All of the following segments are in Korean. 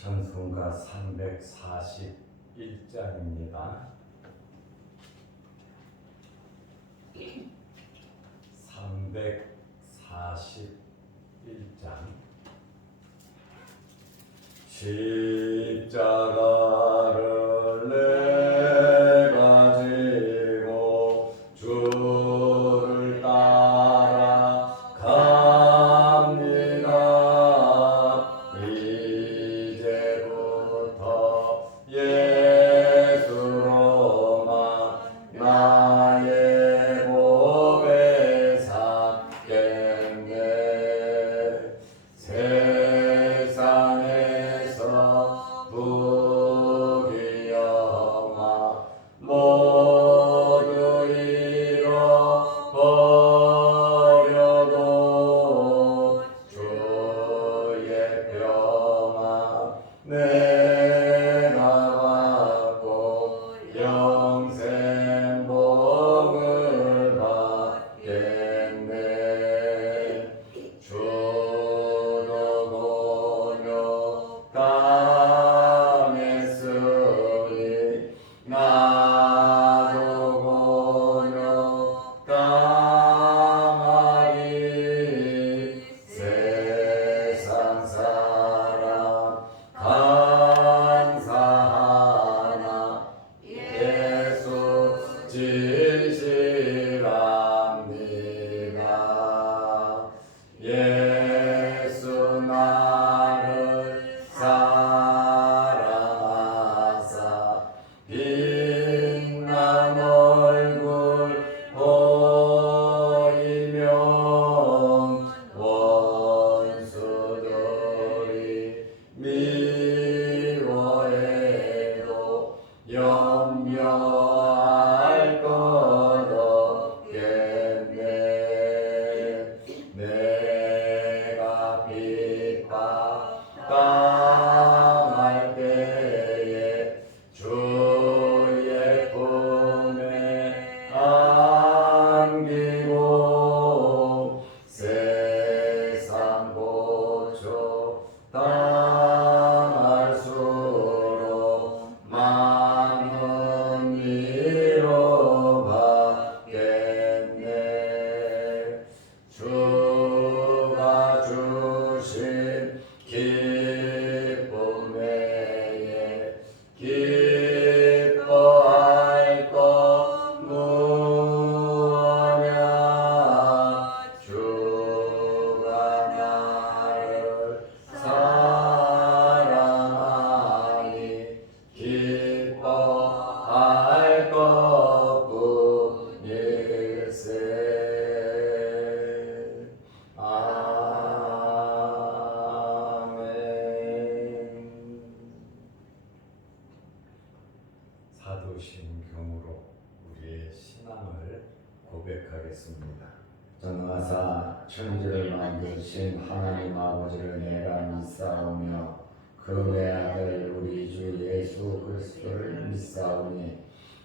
찬송가 341장입니다. 341장. 십자가를 내가 지고 주를 따라갑니다. 이제부터 예수로만 나의 복을 삼겠네. 세상에서 부귀 영화 모두 잃어버려도 주의 평안 내가 받고 영생 복을 받겠네. 주도 곤욕 당했으니 나도 곤욕 당하리. 세상 사람 감사하나 예수 진실합니다. 예수 나를 사랑하사 빛난 얼굴 보이면 원수들이 미워해도 염려할 것 없겠네. 내가 핍박당할 때에 주의 품에 안기고 세상 고초 당할수록 마음은 위로받겠네. 주가 주신 기쁨 외에 기뻐할 것 무엇냐. 주가 나를 사랑하니 기뻐할 것뿐일세. 아멘. 사도신경으로 우리의 신앙을 고백하겠습니다. 전능하사 천지를 만드신 하나님 아버지를 내가 믿사오며 그 외아들 우리 주 예수 그리스도를 믿사오니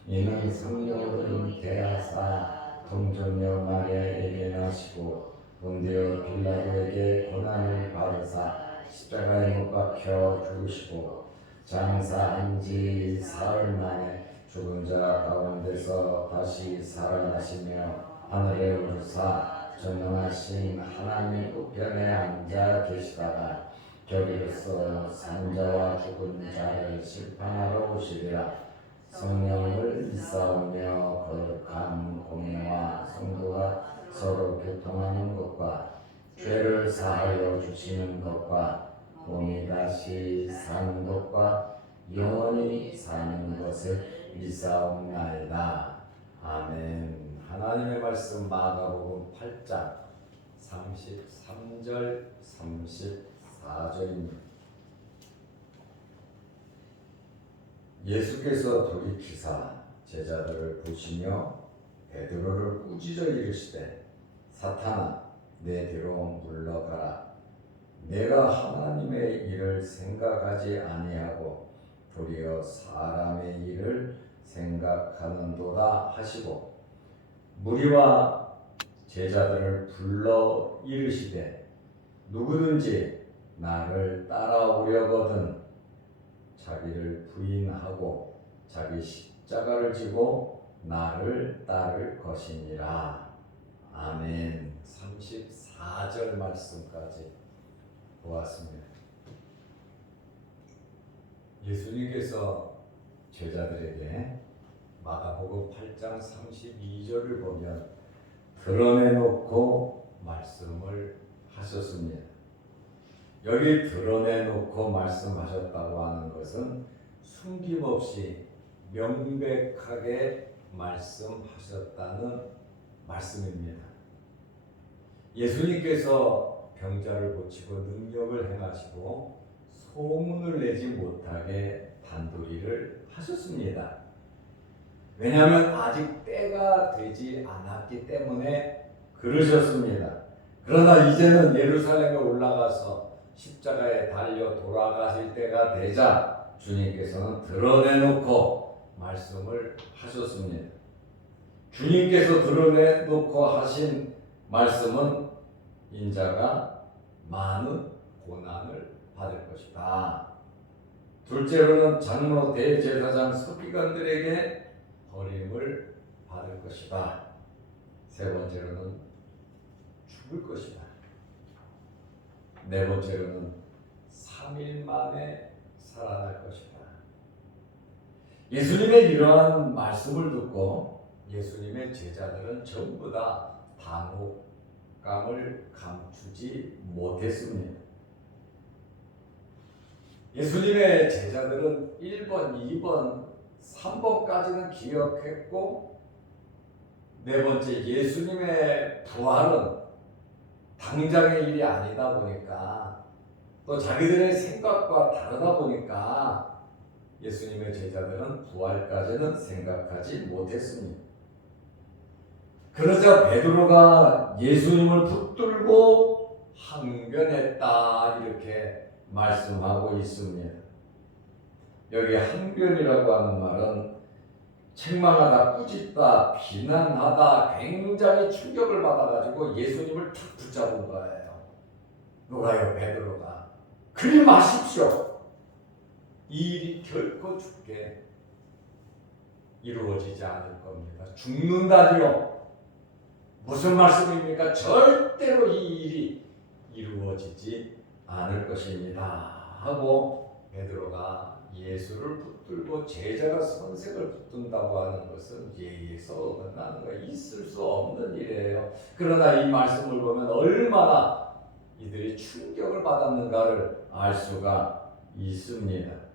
이는 성령으로 잉태하사 동정녀 마리아에게 나시고 본디오 빌라도에게 고난을 받으사 십자가에 못 박혀 죽으시고 장사한 지 사흘 만에 죽은 자 가운데서 다시 살아나시며 하늘에 오르사 전능하신 하나님 우편에 앉아 계시다가 저리로서 산자와 죽은 자를 심판하러 오시리라. 성령을 믿사오며 거룩한 공예와 성도가 서로 교통하는 것과 죄를 사하여 주시는 것과 몸이 다시 사는 것과 영원히 사는 것을 믿사옵나이다. 아멘. 하나님의 말씀 마가복음 8장 33절 34절입니다. 예수께서 돌이키사 제자들을 보시며 베드로를 꾸짖어 이르시되 사탄아 내 뒤로 물러가라. 내가 하나님의 일을 생각하지 아니하고 도리어 사람의 일을 생각하는도다 하시고 무리와 제자들을 불러 이르시되 누구든지 나를 따라오려거든 자기를 부인하고 자기 십자가를 지고 나를 따를 것이니라. 아멘. 34절 말씀까지 보았습니다. 예수님께서 제자들에게 마가복음 8장 32절을 보면 드러내놓고 말씀을 하셨습니다. 여기 드러내놓고 말씀하셨다고 하는 것은 숨김없이 명백하게 말씀하셨다는 말씀입니다. 예수님께서 병자를 고치고 능력을 행하시고 소문을 내지 못하게 단도리를 하셨습니다. 왜냐하면 아직 때가 되지 않았기 때문에 그러셨습니다. 그러나 이제는 예루살렘에 올라가서 십자가에 달려 돌아가실 때가 되자 주님께서는 드러내놓고 말씀을 하셨습니다. 주님께서 드러내놓고 하신 말씀은 인자가 많은 고난을 받을 것이다. 둘째로는 장로 대제사장 서기관들에게 버림을 받을 것이다. 세 번째로는 죽을 것이다. 네 번째로는 3일 만에 살아날 것이다. 예수님의 이러한 말씀을 듣고 예수님의 제자들은 전부 다 당혹감을 감추지 못했습니다. 예수님의 제자들은 1번, 2번, 3번까지는 기억했고 네 번째 예수님의 부활은 당장의 일이 아니다 보니까 또 자기들의 생각과 다르다 보니까 예수님의 제자들은 부활까지는 생각하지 못했습니다. 그러자 베드로가 예수님을 붙들고 항변했다 이렇게 말씀하고 있습니다. 여기 항변이라고 하는 말은 책망하다, 꾸짖다, 비난하다, 굉장히 충격을 받아가지고 예수님을 탁 붙잡은 거예요. 누가요? 베드로가. 그리 마십시오. 이 일이 결코 죽게 이루어지지 않을 겁니다. 죽는다니요. 무슨 말씀입니까? 절대로 이 일이 이루어지지 않을 것입니다. 하고 베드로가 예수를 붙들고 제자가 선생을 붙든다고 하는 것은 예의에서 어긋나는 거 있을 수 없는 일이에요. 그러나 이 말씀을 보면 얼마나 이들이 충격을 받았는가를 알 수가 있습니다.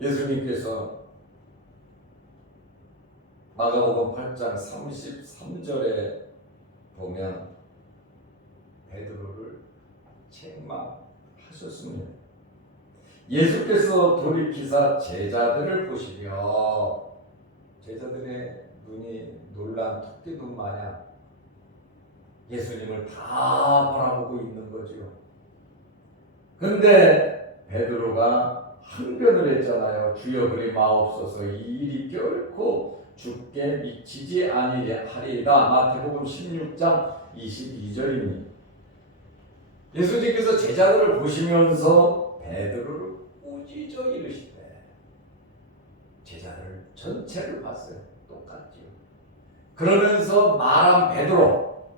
예수님께서 마가복음 8장 33절에 보면 베드로를 책망하셨습니다. 예수께서 돌이키사 제자들을 보시며 제자들의 눈이 놀란 토끼 눈 마냥 예수님을 다 바라보고 있는 거죠. 근데 베드로가 항변을 했잖아요. 주여 그리 마옵소서 이 일이 결코 죽게 미치지 아니하리이다. 마태복음 16장 22절입니다. 예수님께서 제자들을 보시면서 베드로를 꾸짖어 이르시되 제자들 전체를 봤어요. 똑같지요. 그러면서 말한 베드로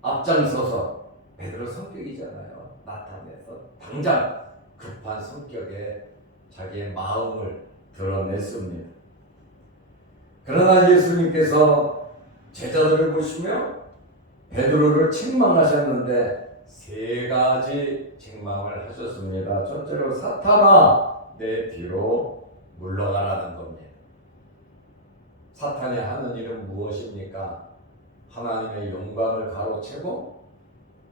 앞장서서 베드로 성격이잖아요. 나타내서 당장 급한 성격에 자기의 마음을 드러냈습니다. 그러나 예수님께서 제자들을 보시며 베드로를 책망하셨는데 세 가지 책망을 하셨습니다. 첫째로 사탄아 내 뒤로 물러가라는 겁니다. 사탄이 하는 일은 무엇입니까? 하나님의 영광을 가로채고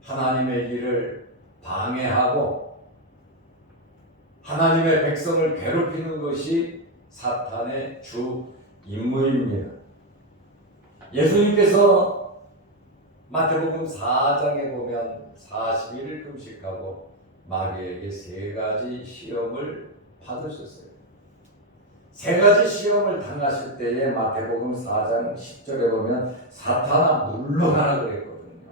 하나님의 일을 방해하고 하나님의 백성을 괴롭히는 것이 사탄의 주 임무입니다. 예수님께서 마태복음 4장에 보면 40일을 금식하고 마귀에게 세 가지 시험을 받으셨어요. 세 가지 시험을 당하실 때에 마태복음 4장 10절에 보면 사탄아 물러가라 그랬거든요.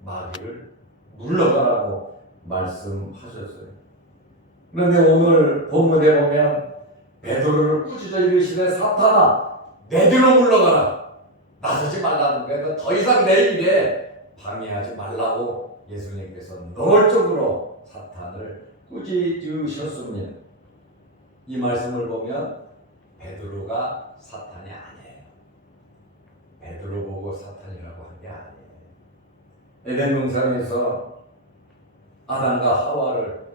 마귀를 물러가라고 말씀하셨어요. 그런데 오늘 본문에 보면 베드로를 꾸짖어 이르시되 사탄아 내 뒤로 물러가라. 나서지 말라는 거예요. 더 이상 내 일에 방해하지 말라고 예수님께서 노골적으로 사탄을 꾸짖으셨습니다. 이 말씀을 보면 베드로가 사탄이 아니에요. 베드로 보고 사탄이라고 한 게 아니에요. 에덴 동산에서 아담과 하와를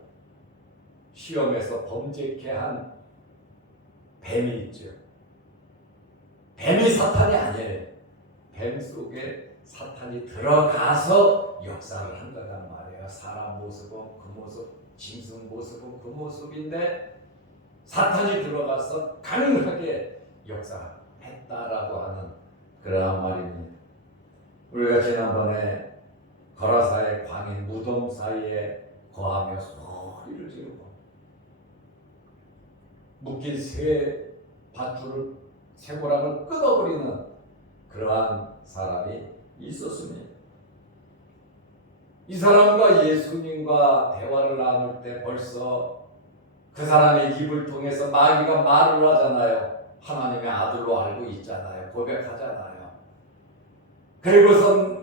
시험해서 범죄케 한 뱀이 있죠. 뱀이 사탄이 아니에요. 뱀 속에 사탄이 들어가서 역사를 한 거란 말이에요. 사람 모습은 그 모습, 짐승 모습은 그 모습인데 사탄이 들어가서 가능하게 역사했다라고 하는 그러한 말입니다. 우리가 지난번에 거라사의 광인 무덤 사이에 거하며 소리를 지르고 묶인 새 밧줄을 쇠고랑을 끊어버리는 그러한 사람이 있었습니다. 이 사람과 예수님과 대화를 나눌 때 벌써 그 사람의 입을 통해서 마귀가 말을 하잖아요. 하나님의 아들로 알고 있잖아요. 고백하잖아요. 그리고서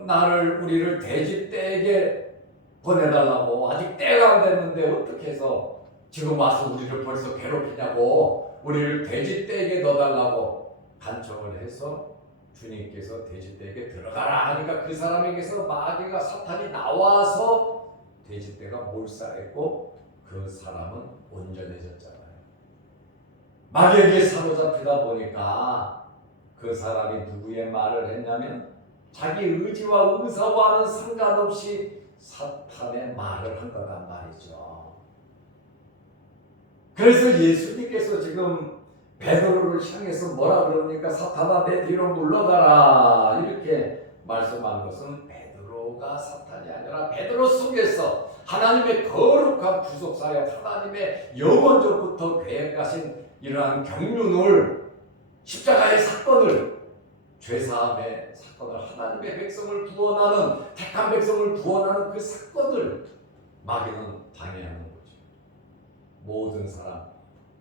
우리를 돼지떼에게 보내달라고, 아직 때가 안 됐는데 어떻게 해서 지금 와서 우리를 벌써 괴롭히냐고, 우리를 돼지떼에게 넣어달라고 간청을 해서 주님께서 돼지떼에게 들어가라 하니까 그 사람에게서 마귀가 사탄이 나와서 돼지떼가 몰살했고 그 사람은 온전해졌잖아요. 마귀에게 사로잡히다 보니까 그 사람이 누구의 말을 했냐면 자기 의지와 의사와는 상관없이 사탄의 말을 한 거란 말이죠. 그래서 예수님께서 지금 베드로를 향해서 뭐라 그럽니까? 사탄아 내 뒤로 물러가라 이렇게 말씀한 것은 베드로가 사탄이 아니라 베드로 속에서 하나님의 거룩한 구속사역, 하나님의 영원전부터 계획하신 이러한 경륜을, 십자가의 사건을, 죄사함의 사건을, 하나님의 백성을 구원하는, 택한 백성을 구원하는 그 사건을 마귀는 방해하는 거죠. 모든 사람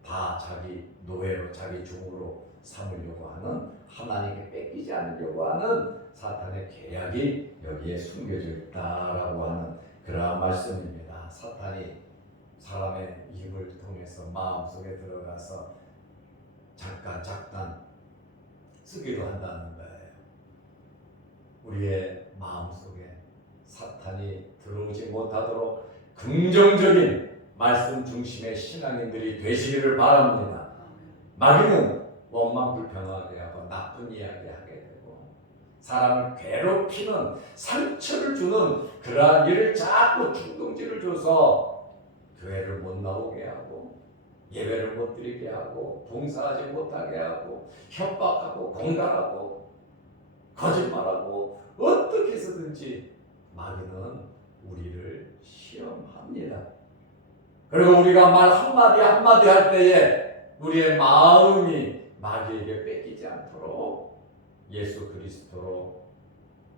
다 자기 노예로, 자기 종으로 삼으려고 하는, 하나님께 뺏기지 않으려고 하는 사탄의 계략이 여기에 숨겨져 있다라고 하는 그러한 말씀입니다. 사탄이 사람의 입을 통해서 마음속에 들어가서 잠깐 쓰기도 한다는 거예요. 우리의 마음속에 사탄이 들어오지 못하도록 긍정적인 말씀 중심의 신앙인들이 되시기를 바랍니다. 마귀는 원망 불평하게 하고 나쁜 이야기 하게 되고 사람을 괴롭히는, 상처를 주는 그러한 일을 자꾸 충동질을 줘서 교회를 못 나오게 하고 예배를 못 드리게 하고 봉사하지 못하게 하고 협박하고 공갈하고 거짓말하고 어떻게 해서든지 마귀는 우리를 시험합니다. 그리고 우리가 말 한마디 할 때에 우리의 마음이 마귀에게 뺏기지 않도록 예수 그리스도로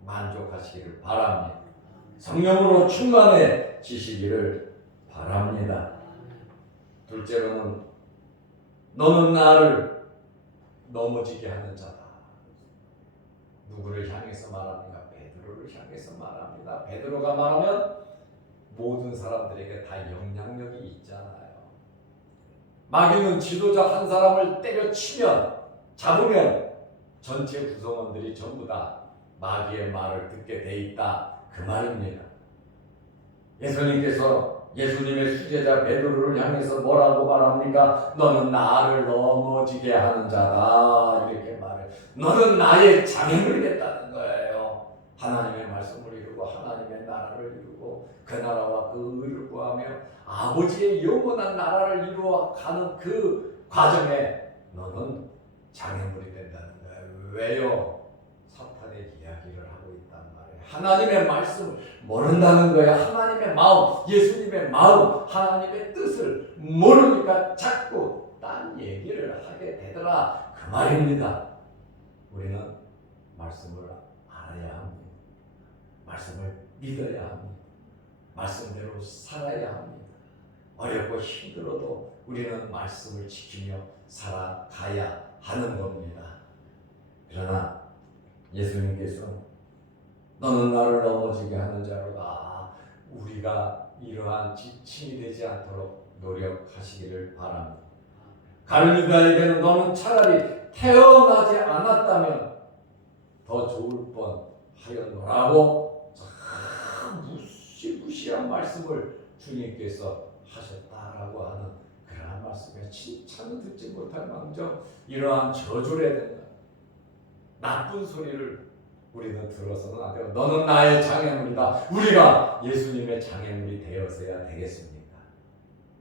만족하시기를 바랍니다. 성령으로 충만해지시기를 바랍니다. 둘째로는 너는 나를 넘어지게 하는 자다. 누구를 향해서 말합니까? 베드로를 향해서 말합니다. 베드로가 말하면 모든 사람들에게 다 영향력이 있잖아요. 마귀는 지도자 한 사람을 때려치면, 잡으면 전체 구성원들이 전부 다 마귀의 말을 듣게 돼 있다, 그 말입니다. 예수님께서 예수님의 수제자 베드로를 향해서 뭐라고 말합니까? 너는 나를 넘어지게 하는 자다 이렇게 말해요. 너는 나의 장애물이 됐다는 거예요. 하나님의 말씀을 이루고 하나님의 나라를 이루고 그 나라와 그 의를 구하며 아버지의 영원한 나라를 이루어가는 그 과정에 너는 장애물이 된다는 거예요. 왜요? 사탄의 이야기를 하고 있단 말이에요. 하나님의 말씀을 모른다는 거예요. 하나님의 마음, 예수님의 마음, 하나님의 뜻을 모르니까 자꾸 딴 얘기를 하게 되더라, 그 말입니다. 우리는 말씀을 알아야 합니다. 말씀을 믿어야 합니다. 말씀대로 살아야 합니다. 어렵고 힘들어도 우리는 말씀을 지키며 살아가야 하는 겁니다. 그러나 예수님께서 너는 나를 넘어지게 하는 자로다. 우리가 이러한 지침이 되지 않도록 노력하시기를 바랍니다. 가룟유다에게는 너는 차라리 태어나지 않았다면 더 좋을 뻔하였노라고 참 무시무시한 말씀을 주님께서 하셨다라고 하는 그러한 말씀에 칭찬을 듣지 못할 망정 이러한 저주를 해야 된다. 나쁜 소리를 우리는 들어서는 안 되고 너는 나의 장애물이다. 우리가 예수님의 장애물이 되어서야 되겠습니까?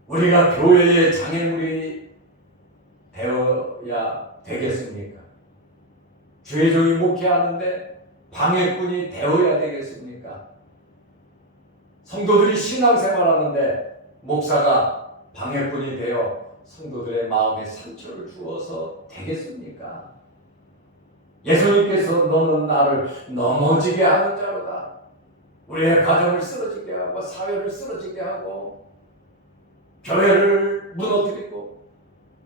우리가 교회의 장애물이 되어야 되겠습니까? 주의 종이 목회하는데 방해꾼이 되어야 되겠습니까? 성도들이 신앙생활하는데 목사가 방해꾼이 되어 성도들의 마음에 상처를 주어서 되겠습니까? 예수님께서 너는 나를 넘어지게 하는 자로다. 우리의 가정을 쓰러지게 하고 사회를 쓰러지게 하고 교회를 무너뜨리고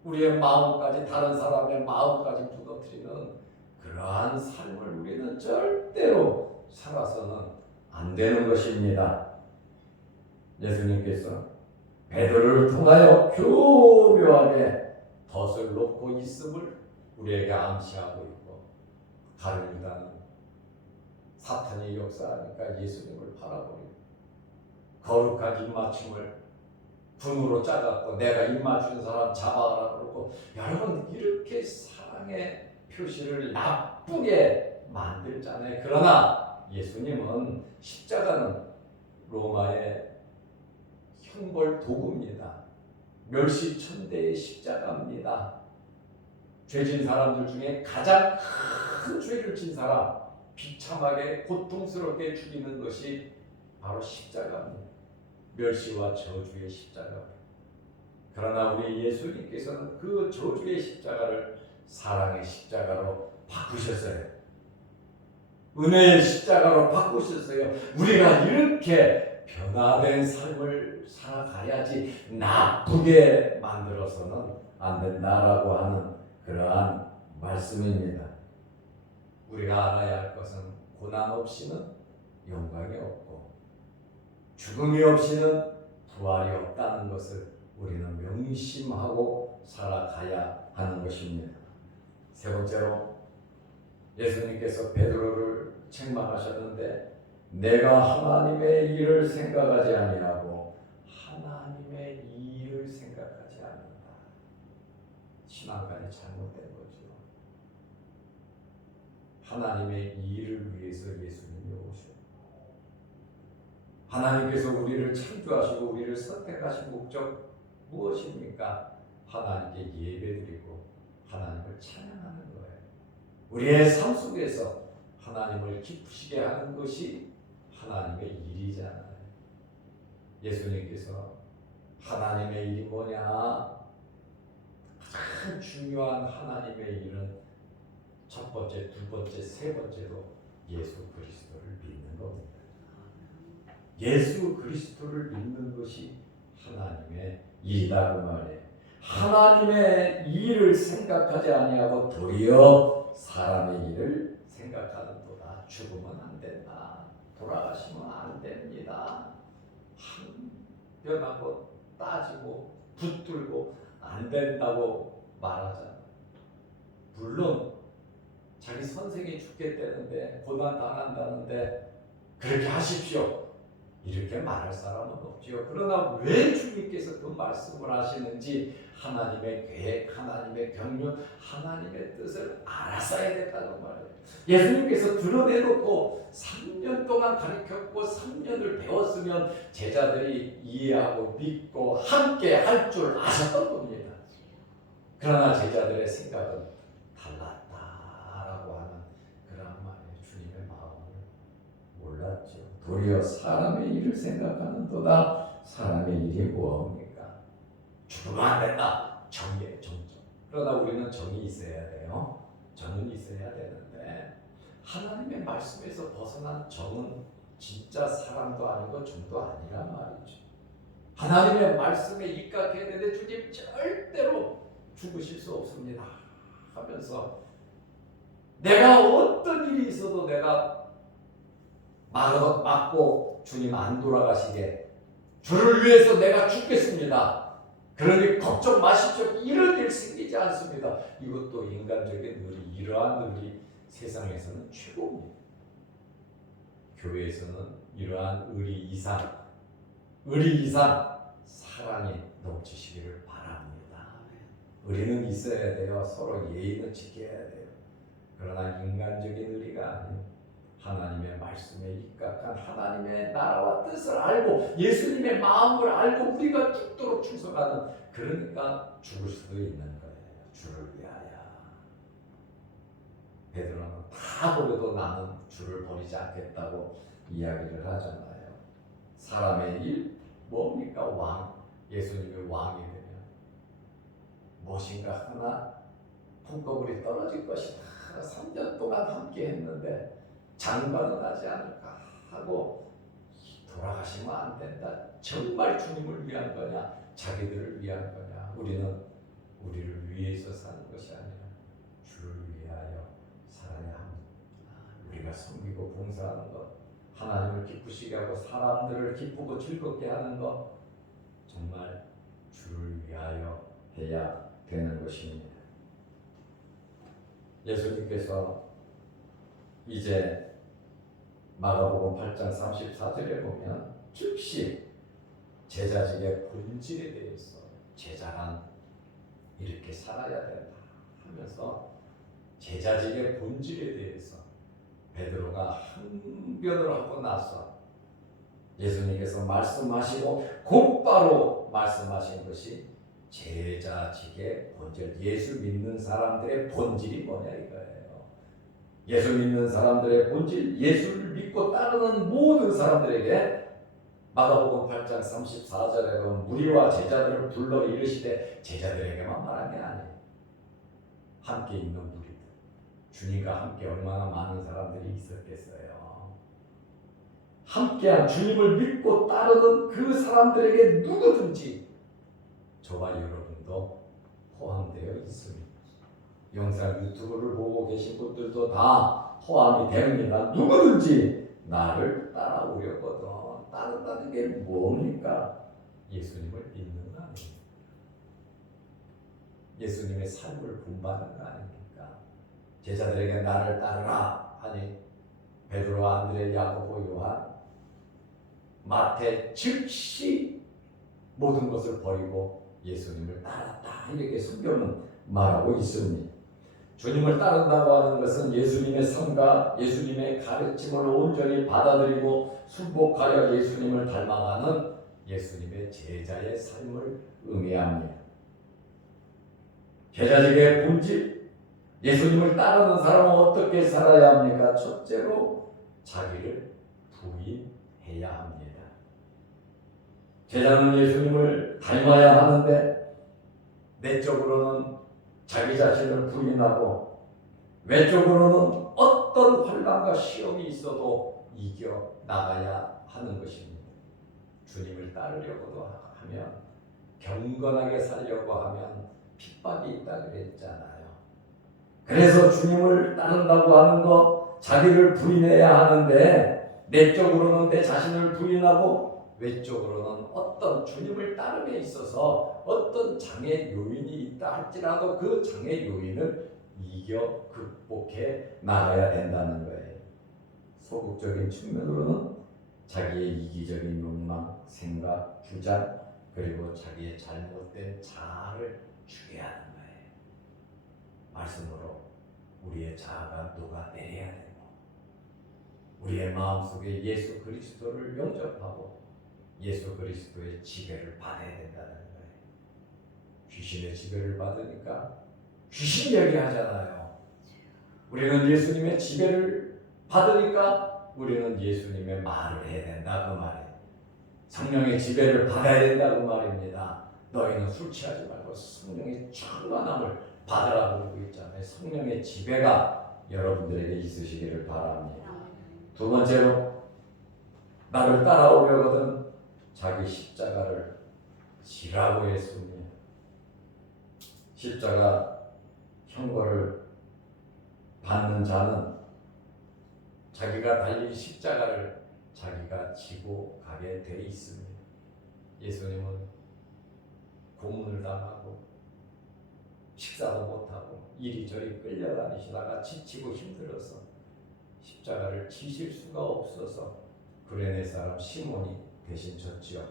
우리의 마음까지 다른 사람의 마음까지 무너뜨리는 그러한 삶을 우리는 절대로 살아서는 안 되는 것입니다. 예수님께서 베드로를 통하여 교묘하게 덫을 놓고 있음을 우리에게 암시하고 있고 가룟유다는 사탄이 역사하니까 예수님을 바라보니 거룩한 입맞춤을 분으로 짜갖고 내가 입맞춘 사람 잡아가라 그러고 여러분 이렇게 사랑의 표시를 나쁘게 만들잖아요. 그러나 예수님은 십자가는 로마의 형벌 도구입니다. 멸시천대의 십자가입니다. 죄진 사람들 중에 가장 큰 죄를 진 사람 비참하게 고통스럽게 죽이는 것이 바로 십자가입니다. 멸시와 저주의 십자가. 그러나 우리 예수님께서는 그 저주의 십자가를 사랑의 십자가로 바꾸셨어요. 은혜의 십자가로 바꾸셨어요. 우리가 이렇게 변화된 삶을 살아가야지 나쁘게 만들어서는 안 된다라고 하는 그러한 말씀입니다. 우리가 알아야 할 것은 고난 없이는 영광이 없고 죽음이 없이는 부활이 없다는 것을 우리는 명심하고 살아가야 하는 것입니다. 세 번째로 예수님께서 베드로를 책망하셨는데 내가 하나님의 일을 생각하지 아니하고 하나님의 일을 생각하지 않는다. 신앙관이 잘못된 거죠. 하나님의 일을 위해서 예수님이 오셨고 하나님께서 우리를 창조하시고 우리를 선택하신 목적 무엇입니까? 하나님께 예배드리고 하나님을 찬양하는 거예요. 우리의 삶 속에서 하나님을 기쁘시게 하는 것이 하나님의 일이잖아요. 예수님께서 하나님의 일이 뭐냐? 가장 중요한 하나님의 일은 첫 번째, 두 번째, 세 번째로 예수 그리스도를 믿는 겁니다. 예수 그리스도를 믿는 것이 하나님의 일이다 그 말이에요. 하나님의 일을 생각하지 아니하고 도리어 사람의 일을 생각하는도다. 죽으면 안 된다. 돌아가시면 안 됩니다. 변하고 따지고 붙들고 안 된다고 말하잖아. 물론 자기 선생이 죽겠다는데 고난 당한다는데 그렇게 하십시오. 이렇게 말할 사람은 없지요. 그러나 왜 주님께서 그 말씀을 하시는지 하나님의 계획, 하나님의 경륜, 하나님의 뜻을 알았어야 됐다는 말이에요. 예수님께서 드러내놓고 3년 동안 가르쳤고 3년을 배웠으면 제자들이 이해하고 믿고 함께 할 줄 아셨던 겁니다. 그러나 제자들의 생각은 달랐다라고 하는 그런 말이에요. 주님의 마음을 몰랐죠. 도리어 사람의 일을 생각하는도다. 사람의 일이 무엇입니까? 죽으면 안 된다. 정의의 정점. 그러나 우리는 정이 있어야 돼요. 정은 있어야 되는데 하나님의 말씀에서 벗어난 정은 진짜 사람도 아니고 종도 아니란 말이죠. 하나님의 말씀에 입각해야 되는데 주님 절대로 죽으실 수 없습니다 하면서 내가 어떤 일이 있어도 내가 맞고 주님 안 돌아가시게 주를 위해서 내가 죽겠습니다. 그러니 걱정 마십시오. 이런 일 생기지 않습니다. 이것도 인간적인 의리, 이러한 의리 세상에서는 최고입니다. 교회에서는 이러한 의리 이상 사랑이 넘치시기를 바랍니다. 의리는 있어야 돼요. 서로 예의는 지켜야 돼요. 그러나 인간적인 의리가 아닌 하나님의 말씀에 입각한 하나님의 나라와 뜻을 알고 예수님의 마음을 알고 우리가 죽도록 충성하는, 그러니까 죽을 수도 있는 거예요. 주를 위하여. 베드로는 다 버려도 나는 주를 버리지 않겠다고 이야기를 하잖아요. 사람의 일 뭡니까? 왕, 예수님의 왕이 되면 무엇인가 하나 품거물이 떨어질 것이다. 3년 동안 함께 했는데 장관은 하지 않을까 하고 돌아가시면 안 된다. 정말 주님을 위한 거냐? 자기들을 위한 거냐? 우리는 우리를 위해서 사는 것이 아니라 주를 위하여 살아야 합니다. 우리가 섬기고 봉사하는 것, 하나님을 기쁘시게 하고 사람들을 기쁘고 즐겁게 하는 것, 정말 주를 위하여 해야 되는 것입니다. 예수님께서 이제 마가복음 8장 34절에 보면 즉시 제자직의 본질에 대해서 제자란 이렇게 살아야 된다 하면서 제자직의 본질에 대해서 베드로가 항변을 하고 나서 예수님께서 말씀하시고 곧바로 말씀하신 것이 제자직의 본질, 예수 믿는 사람들의 본질이 뭐냐 이거예요. 예수 믿는 사람들의 본질, 예수를 믿고 따르는 모든 사람들에게 마가복음 8장 34절에 보면 무리와 제자들을 불러 이르시되, 제자들에게만 말한 게 아니에요. 함께 있는 무리들, 주님과 함께 얼마나 많은 사람들이 있었겠어요. 함께한 주님을 믿고 따르는 그 사람들에게 누구든지 저와 여러분도 포함되어 있습니다. 영상 유튜브를 보고 계신 분들도 다 포함이 됩니다. 누구든지 나를 따라오려거든. 따른다는 게 뭡니까? 예수님을 믿는 거 아닙니까? 예수님의 삶을 본받는 거 아닙니까? 제자들에게 나를 따르라 하니 베드로, 안드레, 야고보, 요한, 마태 즉시 모든 것을 버리고 예수님을 따랐다, 이렇게 성경은 말하고 있습니다. 주님을 따른다고 하는 것은 예수님의 삶과 예수님의 가르침을 온전히 받아들이고 순복하여 예수님을 닮아가는 예수님의 제자의 삶을 의미합니다. 제자직의 본질, 예수님을 따르는 사람은 어떻게 살아야 합니까? 첫째로 자기를 부인해야 합니다. 제자는 예수님을 닮아야 하는데 내적으로는 자기 자신을 부인하고 외적으로는 어떤 환난과 시험이 있어도 이겨 나가야 하는 것입니다. 주님을 따르려고도 하면, 경건하게 살려고 하면 핍박이 있다 그랬잖아요. 그래서 주님을 따른다고 하는 거, 자기를 부인해야 하는데 내적으로는 내 자신을 부인하고 외적으로는 어떤 주님을 따름에 있어서 어떤 장애 요인이 있다 할지라도 그 장애 요인을 이겨 극복해 나가야 된다는 거예요. 소극적인 측면으로는 자기의 이기적인 욕망, 생각, 주장, 그리고 자기의 잘못된 자아를 죽여야 하는 거예요. 말씀으로 우리의 자아가 녹아내려야 되고, 우리의 마음속에 예수 그리스도를 영접하고 예수 그리스도의 지배를 받아야 된다는 거예요. 귀신의 지배를 받으니까 귀신 얘기하잖아요. 우리는 예수님의 지배를 받으니까 우리는 예수님의 말을 해야 된다 그 말이에요. 성령의 지배를 받아야 된다 그 말입니다. 너희는 술 취하지 말고 성령의 충만함을 받으라 그러고 있잖아요. 성령의 지배가 여러분들에게 있으시기를 바랍니다. 두 번째로 나를 따라오려거든 자기 십자가를 지라고 했습니다. 십자가 형벌을 받는 자는 자기가 달릴 십자가를 자기가 지고 가게 돼 있습니다. 예수님은 고문을 당하고 식사도 못하고 이리저리 끌려다니시다가 지치고 힘들어서 십자가를 지실 수가 없어서 구레네 사람 시몬이 대신 졌지요.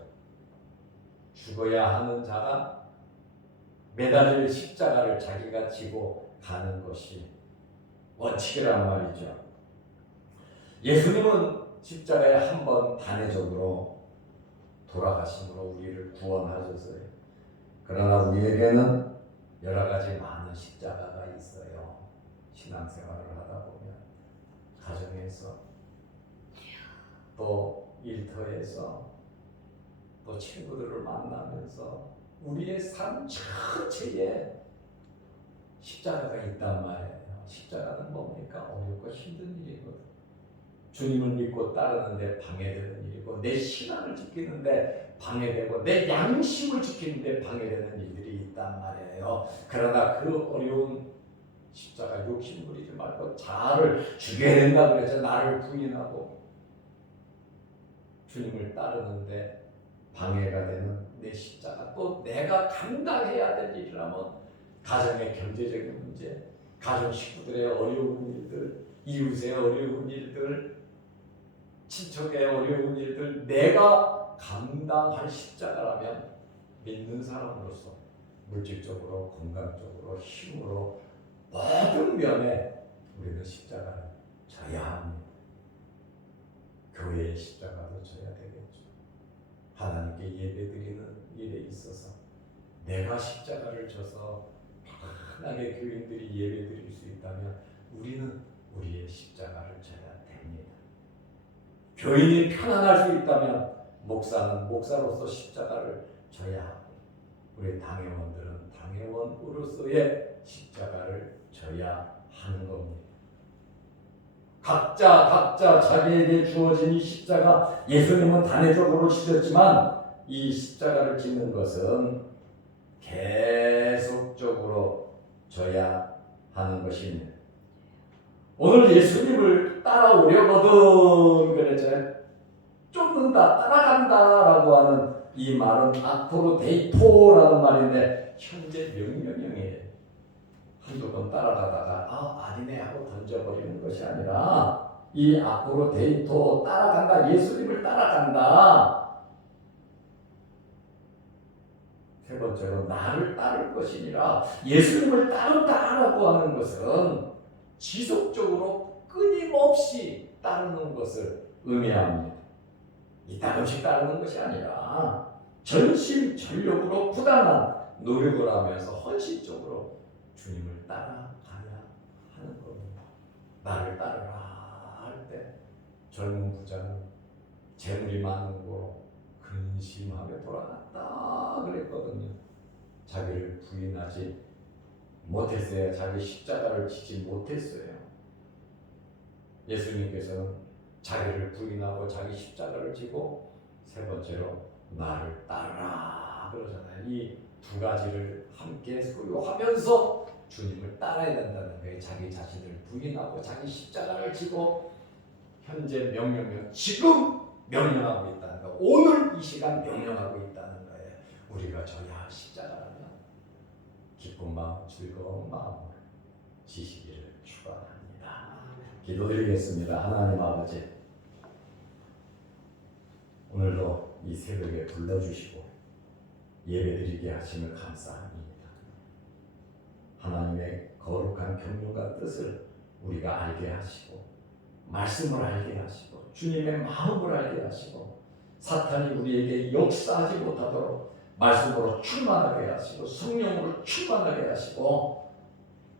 죽어야 하는 자가 매달릴 십자가를 자기가 지고 가는 것이 원칙이란 말이죠. 예수님은 십자가에 한 번 단회적으로 돌아가심으로 우리를 구원하셨어요. 그러나 우리에게는 여러 가지 많은 십자가가 있어요. 신앙생활을 하다 보면 가정에서 또 일터에서 또 친구들을 만나면서 우리의 삶 전체에 십자가가 있단 말이에요. 십자가는 뭡니까? 어렵고 힘든 일이거든. 주님을 믿고 따르는데 방해되는 일이고 내 신앙을 지키는데 방해되고 내 양심을 지키는데 방해되는 일들이 있단 말이에요. 그러나 그 어려운 십자가 욕심 부리지 말고 자아를 죽여야 된다고 그랬죠. 나를 부인하고 주님을 따르는데 방해가 되는 내 십자가, 또 내가 감당해야 될 일이라면 가정의 경제적인 문제, 가정 식구들의 어려운 일들, 이웃의 어려운 일들, 친척의 어려운 일들, 내가 감당할 십자가라면 믿는 사람으로서 물질적으로, 건강적으로, 힘으로 모든 면에 우리는 십자가를 져야 합니다. 교회의 십자가도 져야 되겠죠. 하나님께 예배드리는 일에 있어서 내가 십자가를 져서 편하게 교인들이 예배드릴 수 있다면 우리는 우리의 십자가를 져야 됩니다. 교인이 편안할 수 있다면 목사는 목사로서 십자가를 져야 하고 우리 당회원들은 당회원으로서의 십자가를 져야 하는 겁니다. 각자 자기에게 주어진 이 십자가, 예수님은 단회적으로 지셨지만 이 십자가를 짓는 것은 계속적으로 져야 하는 것입니다. 오늘 예수님을 따라오려거든 그랬죠. 쫓는다, 따라간다라고 하는 이 말은 아크로데이토라는 말인데 현재 명령형이에요. 한두 번 따라가다가 아니네 하고 던져버리는 것이 아니라 이 아크로데이토, 따라간다, 예수님을 따라간다. 세 번째로 나를 따를 것이니라. 예수님을 따른다라고 하는 것은 지속적으로 끊임없이 따르는 것을 의미합니다. 이따금씩 따르는 것이 아니라 전심전력으로 부단한 노력을 하면서 헌신적으로 주님을 따라가야 하는 겁니다. 나를 따르라 할 때 젊은 부자는 재물이 많은 곳으로 근심하며 돌아갔다 그랬거든요. 자기를 부인하지 못했어요. 자기 십자가를 지지 못했어요. 예수님께서는 자기를 부인하고 자기 십자가를 지고 세 번째로 나를 따르라 그러잖아요. 이 두 가지를 함께 소유하면서 주님을 따라야 된다는 거예요. 자기 자신을 부인하고 자기 십자가를 지고 현재 명령면 지금 명령하고 있다는 거, 오늘 이 시간 명령하고 있다는 거예요. 우리가 져야 할 십자가라면 기쁜 마음, 즐거운 마음으로 지시기를 축원합니다. 기도드리겠습니다. 하나님 아버지, 오늘도 이 새벽에 불러주시고 예배드리게 하심을 감사합니다. 하나님의 거룩한 경륜과 뜻을 우리가 알게 하시고 말씀을 알게 하시고 주님의 마음을 알게 하시고 사탄이 우리에게 역사하지 못하도록 말씀으로 충만하게 하시고 성령으로 충만하게 하시고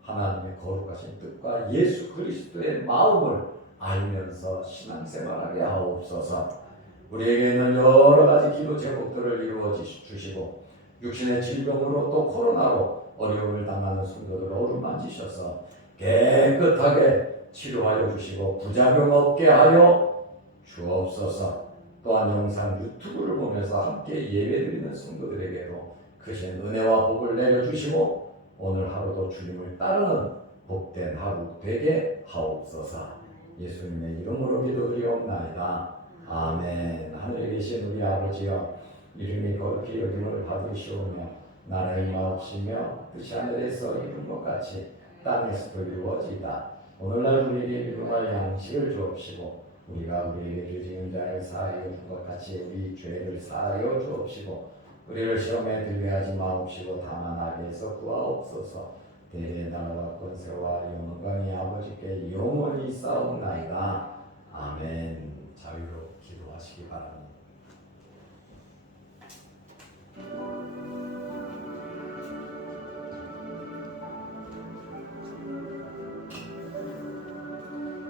하나님의 거룩하신 뜻과 예수 그리스도의 마음을 알면서 신앙생활하게 하옵소서. 우리에게는 여러 가지 기도 제목들을 이루어 주시고 육신의 질병으로 또 코로나로 어려움을 당하는 성도들을 어루만지셔서 깨끗하게 치료하여 주시고 부작용 없게 하여 주옵소서. 또한 영상 유튜브를 보면서 함께 예배드리는 성도들에게도 크신 은혜와 복을 내려주시고 오늘 하루도 주님을 따르는 복된 하루 되게 하옵소서. 예수님의 이름으로 기도드리옵나이다. 아멘. 하늘에 계신 우리 아버지여, 이름이 거룩히 여김을 받으시오며 나라의 마옵시며 뜻이 하늘에서 이룬 것 같이 땅에서도 이루어지이다. 오늘날 우리에게 일용할 양식을 주옵시고 우리가 우리에게 죄 지은 자를 사하여 준 것 같이 우리 죄를 사하여 주옵시고 우리를 시험에 들게 하지 마옵시고 다만 악에서 구하옵소서. 대의 나라와 권세와 영광이 아버지께 영원히 있사옵나이다. 아멘. 자유로 기도하시기 바랍니다.